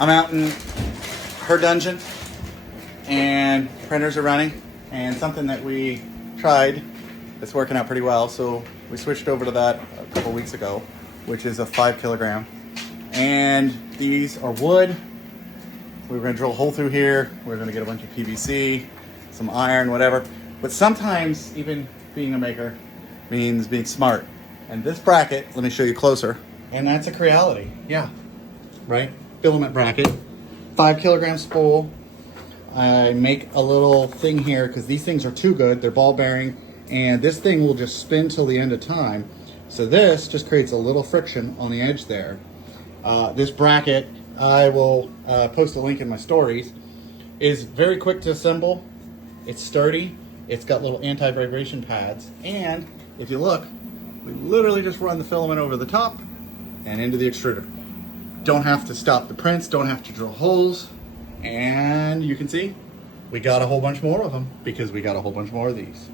I'm out in her dungeon and printers are running, and something that we tried that's working out pretty well, so we switched over to that a couple weeks ago, which is a 5 kilogram. And these are wood. We're gonna drill a hole through here. We're gonna get a bunch of PVC, some iron, whatever. But sometimes even being a maker means being smart. And this bracket, let me show you closer. And that's a Creality, yeah, right? Filament bracket, 5 kilogram spool. I make a little thing here because these things are too good. They're ball bearing, and this thing will just spin till the end of time. So this just creates a little friction on the edge there. This bracket, I will post a link in my stories, is very quick to assemble. It's sturdy. It's got little anti-vibration pads. And if you look, we literally just run the filament over the top and into the extruder. Don't have to stop the prints, don't have to drill holes. And you can see, we got a whole bunch more of them because we got a whole bunch more of these.